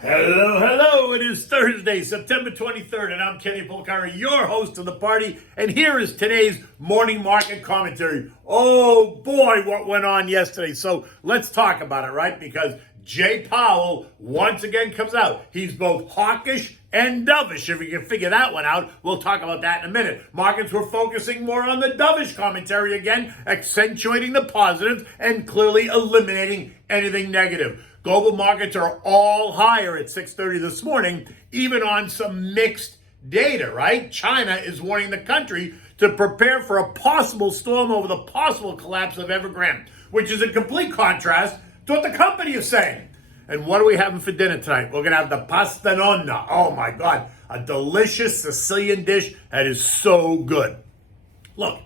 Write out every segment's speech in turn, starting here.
Hello, hello. It is Thursday, September 23rd, and I'm Kenny Polcari, your host of the party. And here is today's morning market commentary. Oh boy, what went on yesterday. So let's talk about it, right? Because Jay Powell once again comes out. He's both hawkish and dovish. If we can figure that one out, we'll talk about that in a minute. Markets were focusing more on the dovish commentary again, accentuating the positives and clearly eliminating anything negative. Global markets are all higher at 6:30 this morning, even on some mixed data, right? China is warning the country to prepare for a possible storm over the possible collapse of Evergrande, which is a complete contrast to what the company is saying. And what are we having for dinner tonight? We're going to have the pasta nonna. Oh my God, a delicious Sicilian dish that is so good. Look,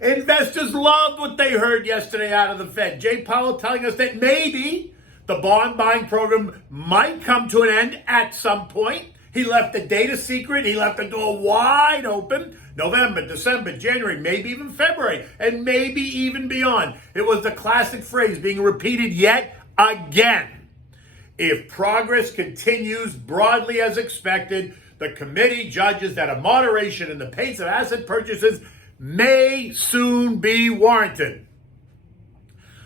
investors loved what they heard yesterday out of the Fed. Jay Powell telling us that maybe the bond buying program might come to an end at some point. He left the data secret. He left the door wide open. November, December, January, maybe even February, and maybe even beyond. It was the classic phrase being repeated yet again. If progress continues broadly as expected, the committee judges that a moderation in the pace of asset purchases may soon be warranted.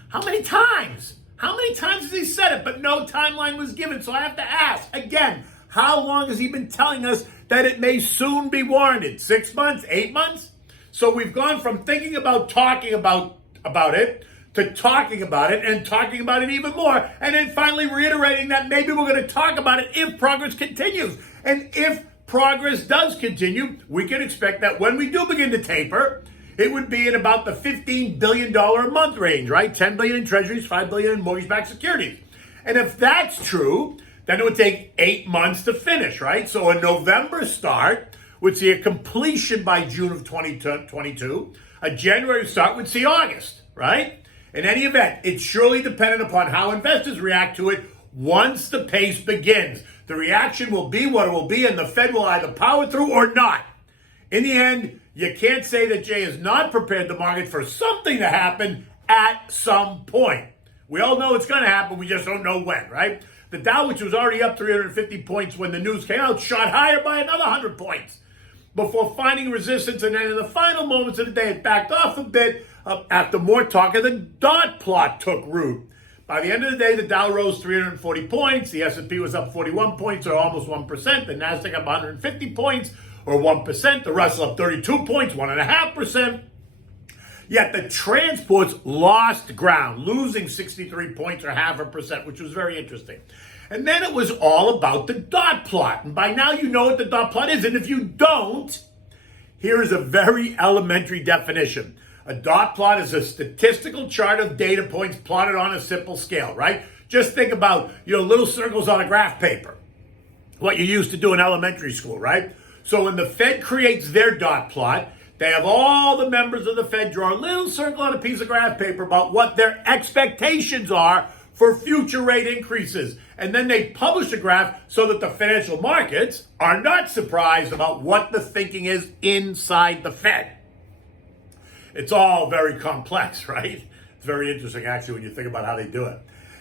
How many times? How many times has he said it, but no timeline was given? So I have to ask, again, how long has he been telling us that it may soon be warranted? 6 months? 8 months? So we've gone from thinking about talking about it to talking about it and talking about it even more, and then finally reiterating that maybe we're going to talk about it if progress continues. And if progress does continue, we can expect that when we do begin to taper, it would be in about the $15 billion a month range, right? $10 billion in treasuries, $5 billion in mortgage-backed securities. And if that's true, then it would take 8 months to finish, right? So a November start would see a completion by June of 2022. A January start would see August, right? In any event, it's surely dependent upon how investors react to it once the pace begins. The reaction will be what it will be, and the Fed will either power through or not. In the end, you can't say that Jay has not prepared the market for something to happen at some point. We all know it's going to happen. We just don't know when, right? The Dow, which was already up 350 points when the news came out, shot higher by another 100 points before finding resistance. And then in the final moments of the day, it backed off a bit after more talk and the dot plot took root. By the end of the day, the Dow rose 340 points. The S&P was up 41 points, or almost 1%. The Nasdaq up 150 points, or 1%. The Russell up 32 points, 1.5%. Yet the transports lost ground, losing 63 points, or 0.5%, which was very interesting. And then it was all about the dot plot. And by now you know what the dot plot is. And if you don't, here is a very elementary definition. A dot plot is a statistical chart of data points plotted on a simple scale, right? Just think about, little circles on a graph paper, what you used to do in elementary school, right? So when the Fed creates their dot plot, they have all the members of the Fed draw a little circle on a piece of graph paper about what their expectations are for future rate increases. And then they publish a graph so that the financial markets are not surprised about what the thinking is inside the Fed. It's all very complex, right? It's very interesting, actually, when you think about how they do it.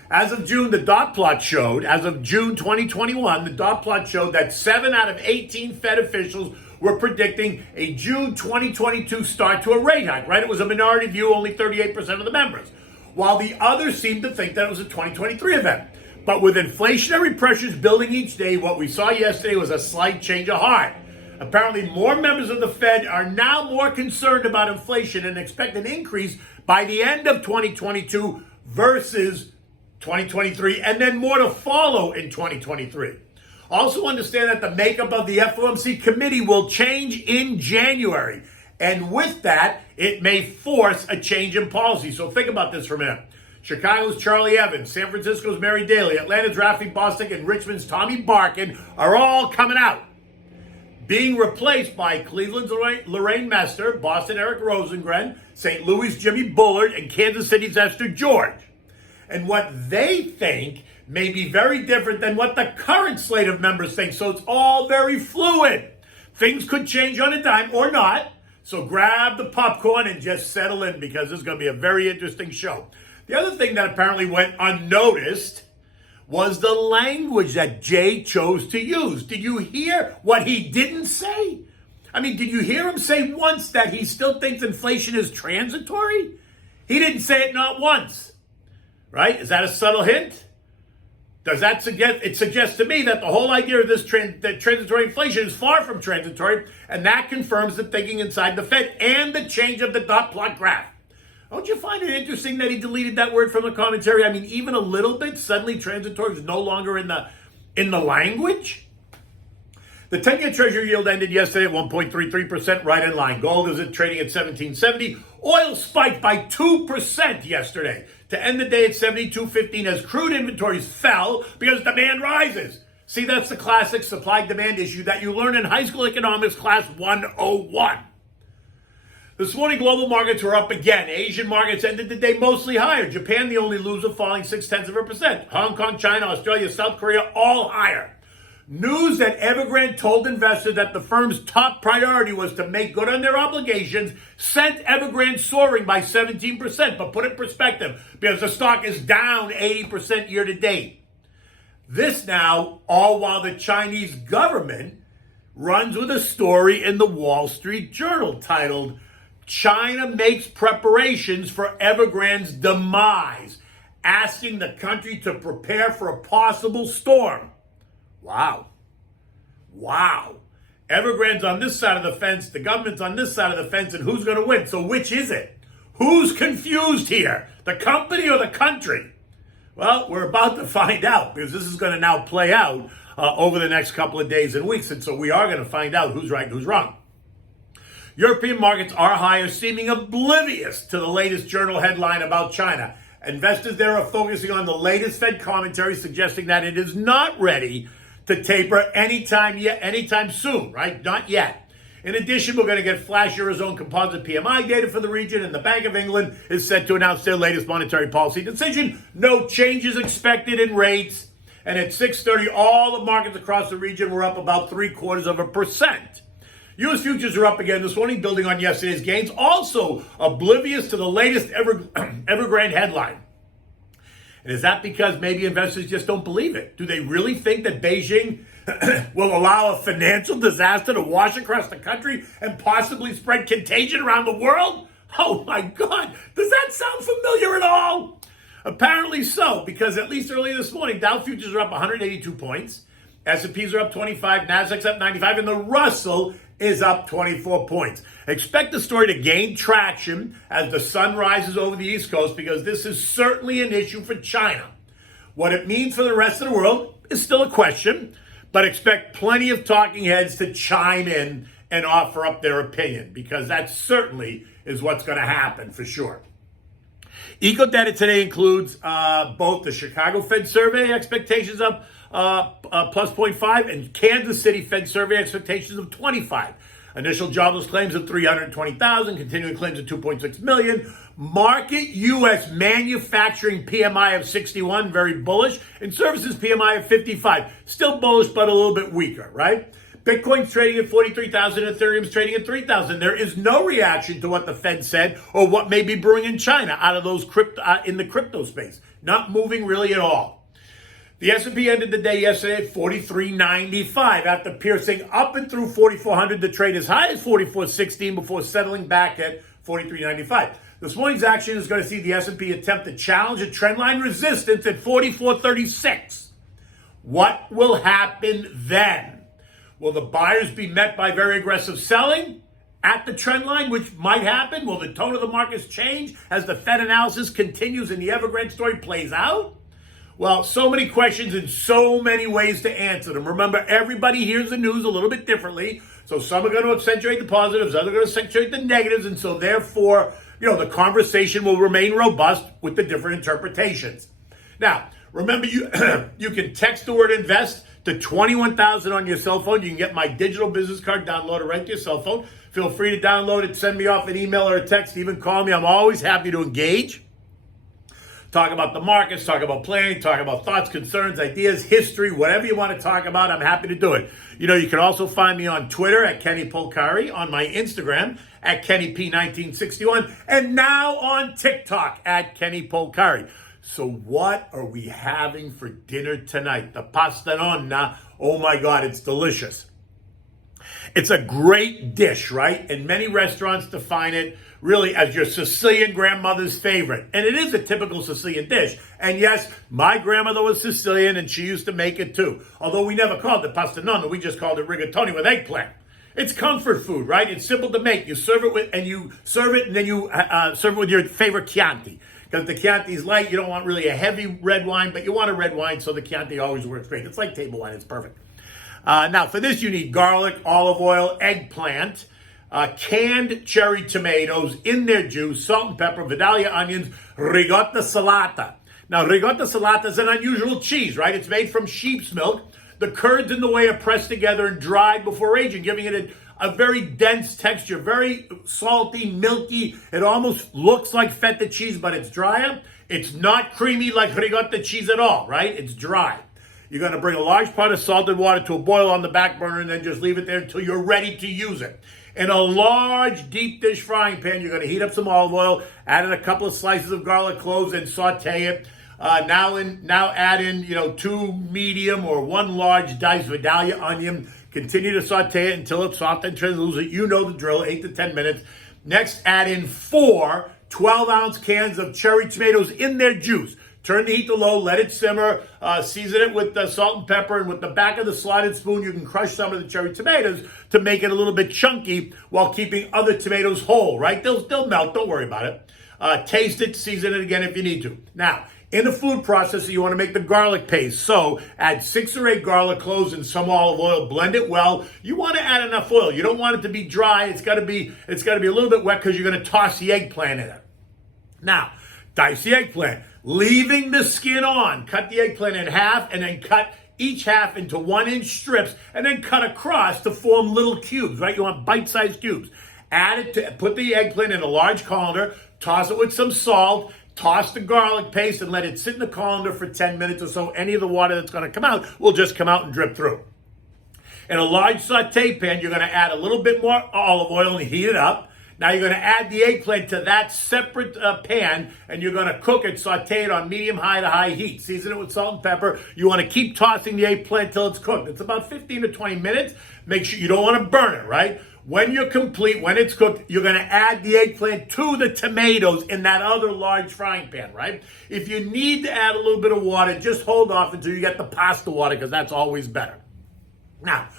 As of June, the dot plot showed, as of June 2021, the dot plot showed that 7 out of 18 Fed officials were predicting a June 2022 start to a rate hike, right? It was a minority view, only 38% of the members, while the others seemed to think that it was a 2023 event. But with inflationary pressures building each day, what we saw yesterday was a slight change of heart. Apparently, more members of the Fed are now more concerned about inflation and expect an increase by the end of 2022 versus 2023, and then more to follow in 2023. Also understand that the makeup of the FOMC committee will change in January. And with that, it may force a change in policy. So think about this for a minute. Chicago's Charlie Evans, San Francisco's Mary Daly, Atlanta's Rafi Bostic, and Richmond's Tommy Barkin are all coming out, being replaced by Cleveland's Lorraine Mester, Boston Eric Rosengren, St. Louis' Jimmy Bullard, and Kansas City's Esther George. And what they think may be very different than what the current slate of members think. So it's all very fluid. Things could change on a dime or not. So grab the popcorn and just settle in, because this is going to be a very interesting show. The other thing that apparently went unnoticed was the language that Jay chose to use. Did you hear what he didn't say? I mean, did you hear him say once that he still thinks inflation is transitory? He didn't say it not once, right? Is that a subtle hint? Does that suggest, it suggests to me that the whole idea of this that transitory inflation is far from transitory, and that confirms the thinking inside the Fed and the change of the dot plot graph. Don't you find it interesting that he deleted that word from the commentary? I mean, even a little bit, suddenly transitory is no longer in the language. The 10-year Treasury yield ended yesterday at 1.33%, right in line. Gold is trading at $17.70. Oil spiked by 2% yesterday to end the day at $72.15 as crude inventories fell because demand rises. See, that's the classic supply-demand issue that you learn in high school economics class 101. This morning, global markets were up again. Asian markets ended the day mostly higher. Japan, the only loser, falling 0.6%. Hong Kong, China, Australia, South Korea, all higher. News that Evergrande told investors that the firm's top priority was to make good on their obligations sent Evergrande soaring by 17%. But put it in perspective, because the stock is down 80% year to date. This now, all while the Chinese government runs with a story in the Wall Street Journal titled, China Makes Preparations for Evergrande's Demise, asking the country to prepare for a possible storm. Wow. Evergrande's on this side of the fence, the government's on this side of the fence, and who's going to win? So which is it? Who's confused here? The company or the country? Well, we're about to find out, because this is going to now play out over the next couple of days and weeks, and so we are going to find out who's right and who's wrong. European markets are higher, seeming oblivious to the latest journal headline about China. Investors there are focusing on the latest Fed commentary, suggesting that it is not ready to taper anytime soon, right? Not yet. In addition, we're going to get flash Eurozone composite PMI data for the region, and the Bank of England is set to announce their latest monetary policy decision. No changes expected in rates. And at 6:30, all the markets across the region were up about 0.75%. U.S. futures are up again this morning, building on yesterday's gains, also oblivious to the latest Evergrande headline. And is that because maybe investors just don't believe it? Do they really think that Beijing will allow a financial disaster to wash across the country and possibly spread contagion around the world? Oh my God, does that sound familiar at all? Apparently so, because at least early this morning, Dow futures are up 182 points, S&Ps are up 25, Nasdaq's up 95, and the Russell is up 24 points. Expect the story to gain traction as the sun rises over the East Coast, because this is certainly an issue for China. What it means for the rest of the world is still a question, but expect plenty of talking heads to chime in and offer up their opinion, because that certainly is what's going to happen for sure. Eco data today includes both the Chicago Fed survey expectations up plus 0.5 and Kansas City Fed survey expectations of 25. Initial jobless claims of 320,000, continuing claims of 2.6 million. Market U.S. manufacturing PMI of 61, very bullish, and services PMI of 55, still bullish but a little bit weaker, right? Bitcoin's trading at 43,000, Ethereum's trading at 3,000. There is no reaction to what the Fed said or what may be brewing in China out of those in the crypto space. Not moving really at all. The S&P ended the day yesterday at 43.95 after piercing up and through 4,400 to trade as high as 44.16 before settling back at 43.95. This morning's action is going to see the S&P attempt to challenge a trendline resistance at 44.36. What will happen then? Will the buyers be met by very aggressive selling at the trend line, which might happen? Will the tone of the markets change as the Fed analysis continues and the Evergrande story plays out? Well, so many questions and so many ways to answer them. Remember, everybody hears the news a little bit differently. So some are going to accentuate the positives, others are going to accentuate the negatives. And so therefore, the conversation will remain robust with the different interpretations. Now, remember, you can text the word invest to 21,000 on your cell phone. You can get my digital business card downloaded right to your cell phone. Feel free to download it, send me off an email or a text, even call me. I'm always happy to engage. Talk about the markets, talk about planning, talk about thoughts, concerns, ideas, history, whatever you want to talk about, I'm happy to do it. You can also find me on Twitter at Kenny Polcari, on my Instagram at KennyP1961, and now on TikTok at Kenny Polcari. So what are we having for dinner tonight? The pasta nonna. Oh my God, it's delicious. It's a great dish, right? And many restaurants define it really as your Sicilian grandmother's favorite. And it is a typical Sicilian dish. And yes, my grandmother was Sicilian and she used to make it too. Although we never called it pasta nonna, we just called it rigatoni with eggplant. It's comfort food, right? It's simple to make. You serve it with, and you serve it, and then you serve it with your favorite Chianti. Because the Chianti is light, you don't want really a heavy red wine, but you want a red wine, so the Chianti always works great. It's like table wine, it's perfect. Now, for this, you need garlic, olive oil, eggplant, canned cherry tomatoes in their juice, salt and pepper, Vidalia onions, ricotta salata. Now, ricotta salata is an unusual cheese, right? It's made from sheep's milk. The curds in the whey are pressed together and dried before aging, giving it a very dense texture, very salty, milky. It almost looks like feta cheese, but it's drier. It's not creamy like ricotta cheese at all, right? It's dry. You're going to bring a large pot of salted water to a boil on the back burner and then just leave it there until you're ready to use it. In a large deep dish frying pan, you're going to heat up some olive oil, add in a couple of slices of garlic cloves and saute it. Now add in, 2 medium or 1 large diced Vidalia onion. Continue to saute it until it's soft and translucent. You know the drill, 8 to 10 minutes. Next, add in 4 12-ounce cans of cherry tomatoes in their juice. Turn the heat to low, let it simmer, season it with salt and pepper, and with the back of the slotted spoon, you can crush some of the cherry tomatoes to make it a little bit chunky while keeping other tomatoes whole, right? They'll melt, don't worry about it. Taste it, season it again if you need to. Now, in a food processor, you want to make the garlic paste. So add 6 or 8 garlic cloves and some olive oil. Blend it well. You want to add enough oil. You don't want it to be dry. It's got to be a little bit wet because you're going to toss the eggplant in it. Now, dice the eggplant, leaving the skin on. Cut the eggplant in half and then cut each half into 1-inch strips and then cut across to form little cubes, right? You want bite-sized cubes. Put the eggplant in a large colander, toss it with some salt, toss the garlic paste and let it sit in the colander for 10 minutes or so. Any of the water that's going to come out will just come out and drip through. In a large saute pan, you're going to add a little bit more olive oil and heat it up. Now you're going to add the eggplant to that separate pan and you're going to cook it, saute it on medium-high to high heat. Season it with salt and pepper. You want to keep tossing the eggplant till it's cooked. It's about 15 to 20 minutes. Make sure you don't want to burn it, right? When you're complete, when it's cooked, you're going to add the eggplant to the tomatoes in that other large frying pan, right? If you need to add a little bit of water, just hold off until you get the pasta water because that's always better. Now,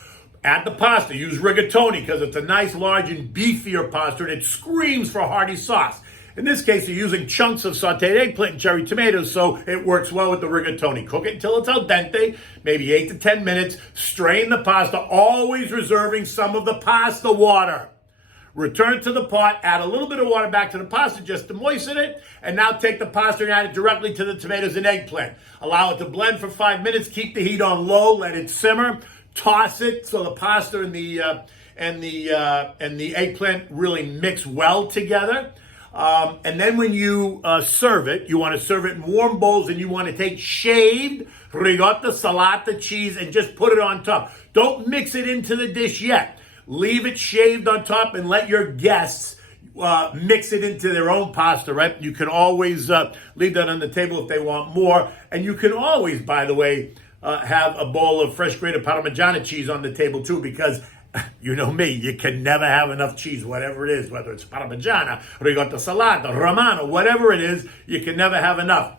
add the pasta. Use rigatoni because it's a nice, large, and beefier pasta and it screams for hearty sauce. In this case, you're using chunks of sauteed eggplant and cherry tomatoes, so it works well with the rigatoni. Cook it until it's al dente, maybe 8 to 10 minutes. Strain the pasta, always reserving some of the pasta water. Return to the pot, add a little bit of water back to the pasta just to moisten it, and now take the pasta and add it directly to the tomatoes and eggplant. Allow it to blend for 5 minutes. Keep the heat on low. Let it simmer. Toss it so the pasta and the eggplant really mix well together. And then when you serve it, you want to serve it in warm bowls and you want to take shaved ricotta salata cheese and just put it on top. Don't mix it into the dish yet. Leave it shaved on top and let your guests mix it into their own pasta, right? You can always leave that on the table if they want more. And you can always, by the way, have a bowl of fresh grated Parmigiana cheese on the table too, because you know me, you can never have enough cheese, whatever it is, whether it's Parmigiana, ricotta salata, Romano, whatever it is, you can never have enough.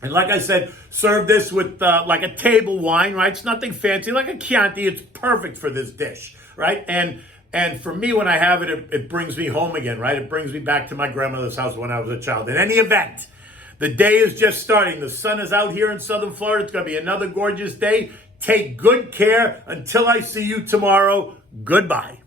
And like I said, serve this with like a table wine, right? It's nothing fancy, like a Chianti. It's perfect for this dish, right? And for me, when I have it, it brings me home again, right? It brings me back to my grandmother's house when I was a child. In any event, the day is just starting. The sun is out here in southern Florida. It's going to be another gorgeous day. Take good care. Until I see you tomorrow, goodbye.